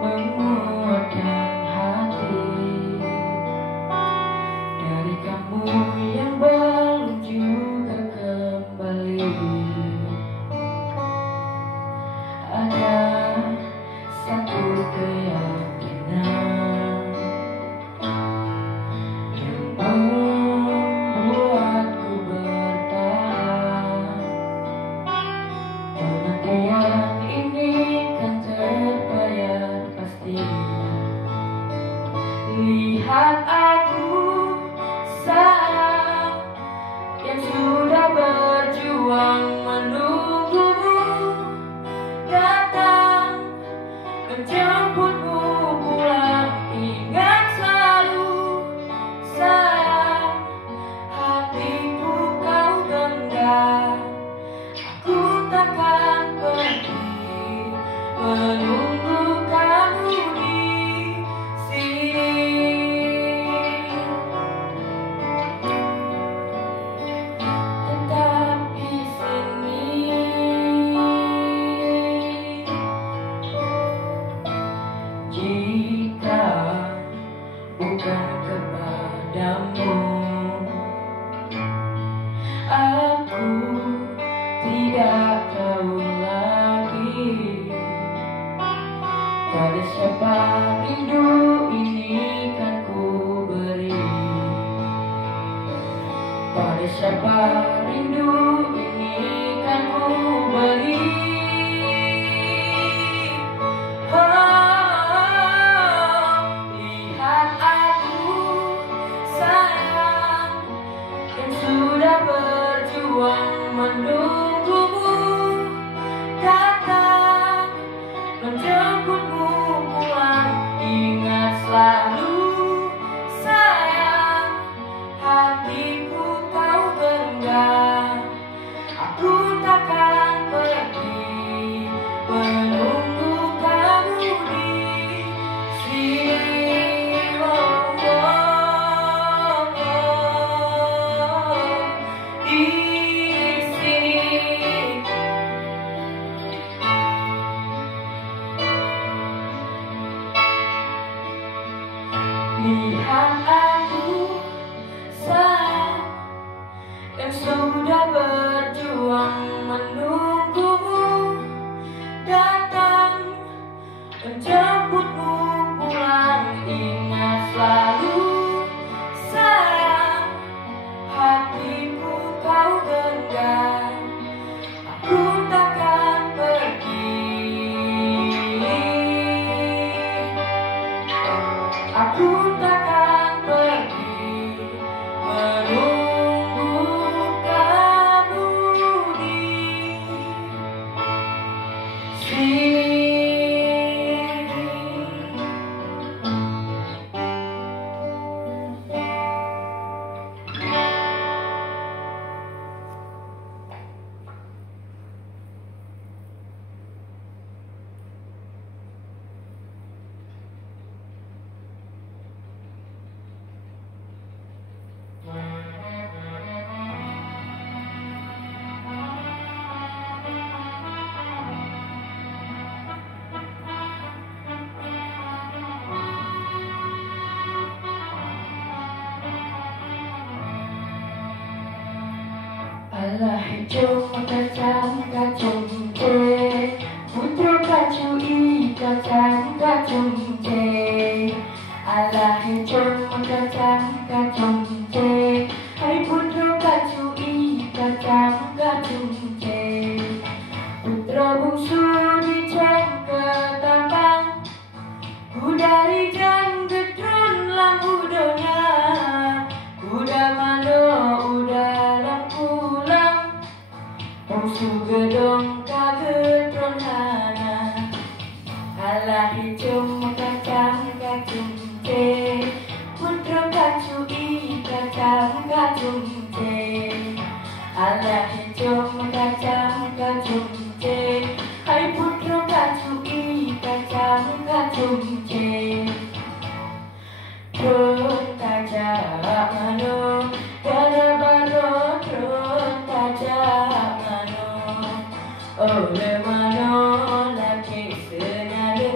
menguatkan hati dari kamu yang belum juga kembali. Ada satu keyakinan yang membuatku bertahan. Penantian ini kan terbayar pasti. Lihat aku sayang yang sudah berjuang menunggumu datang menjemputmu pulang. Ingat selalu sayang, hatiku kau genggam. Aku takkan pergi menunggu kamu di sini. Tetap di sini. Jika bukan kepadamu, aku tidak tahu lagi pada siapa rindu ini kan ku beri. Pada siapa rindu ini kan ku beri. Lihat aku sayang yang sudah berjuang menunggumu datang menjemputmu pulang. Ingat selalu sayang, hatiku kau genggam. Aku takkan pergi menunggu kamu di sini. Di sini. Lihat aku sayang yang sudah berjuang menunggumu datang menjemputmu pulang. Ingat selalu sayang, hatiku kau genggam. Aku takkan pergi. Aku takkan pergi menunggu kamu di sini. Alah hijau kacang-kacang teh, putroe kacu kacang-kacang teh. Alah hijau kacang-kacang teh, hai putroe kacu kacang-kacang teh. Putra bungsu diceng ke tambang, dari jam gedrun lampu donya. Kuda mano udah pulang, bungsu gedong kagedron hana. Alah hijau kacang-kacang teh, putroe kacu kacang-kacang teh. Alah hijau kacang-kacang teh, hai putroe kacu kacang-kacang teh. Tron tajam mano, gara baro tron tajam mano. Oleh mano laki senada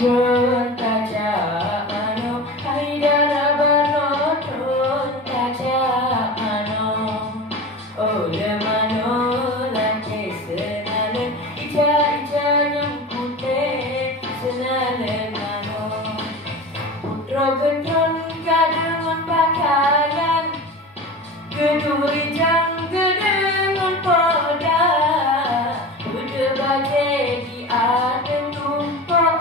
Tron tajak mano, hai darah bano. Tron tajak mano, oleh mano laki senale. Ija yang putih senale mano. Putroe getron kadengan pakaian, keduri jang kedengan poda. Udah bagai di atas tumpuk,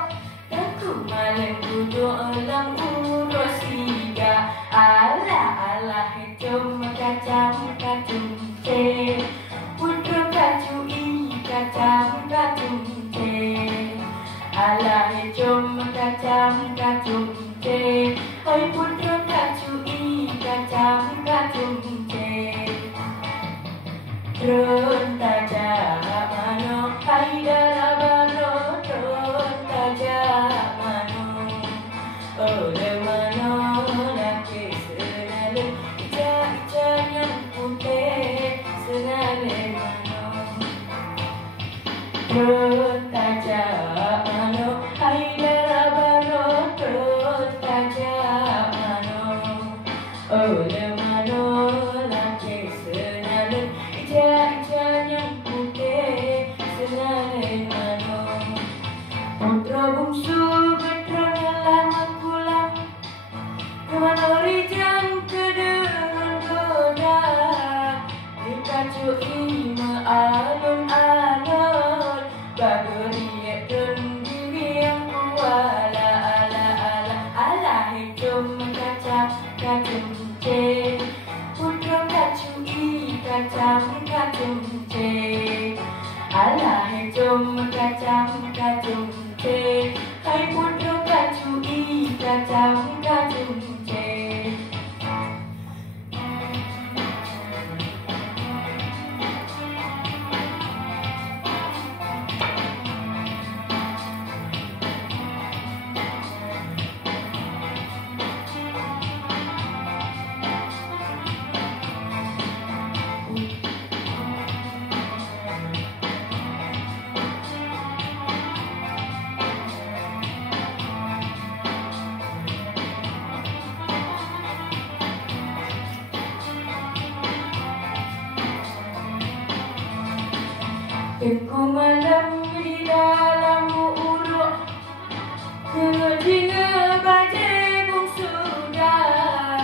aku malam duduk elang urus tiga. Alah jom kacang kacung teh, putra kacui kacang kacung teh. Alah jom kacang kacung teh, oi putra kacui kacang kacung teh. Tron tajak mano, hai darah bano. Tron tajak mano, oleh mano laki senale. Ija yang putih senale mano. Tron tajak mano, hai darah bano. Tron tajak mano, oleh mano laki senale. Ija yang putih senale mano. Putroe bungsu Putroe lama pulang, kemanori jam kedengan goda. Dikacui alun-alun, bageri dan diri yang kuala. Alah jom kacang kacung teh, putroe kacui kacang kacung teh. Alah jom kacang kacung teh, hai putroe kacui kacang kacung teh. Tengku malam di dalam urut, ketinggal bajai bungsu dah.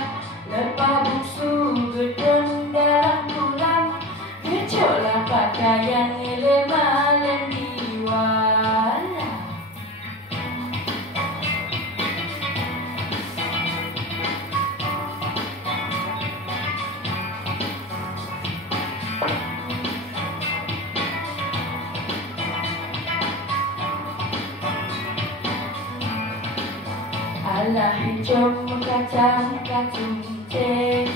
Lepas bungsu gedung dalam tulang, kecolah pakaian lemah dan diwala. Alah jom kacang kacung teh,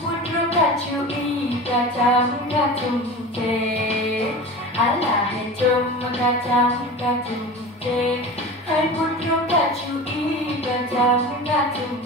putroe kacui kacang kacung teh. Alah jom kacang kacung teh, hai putroe kacui kacang kacung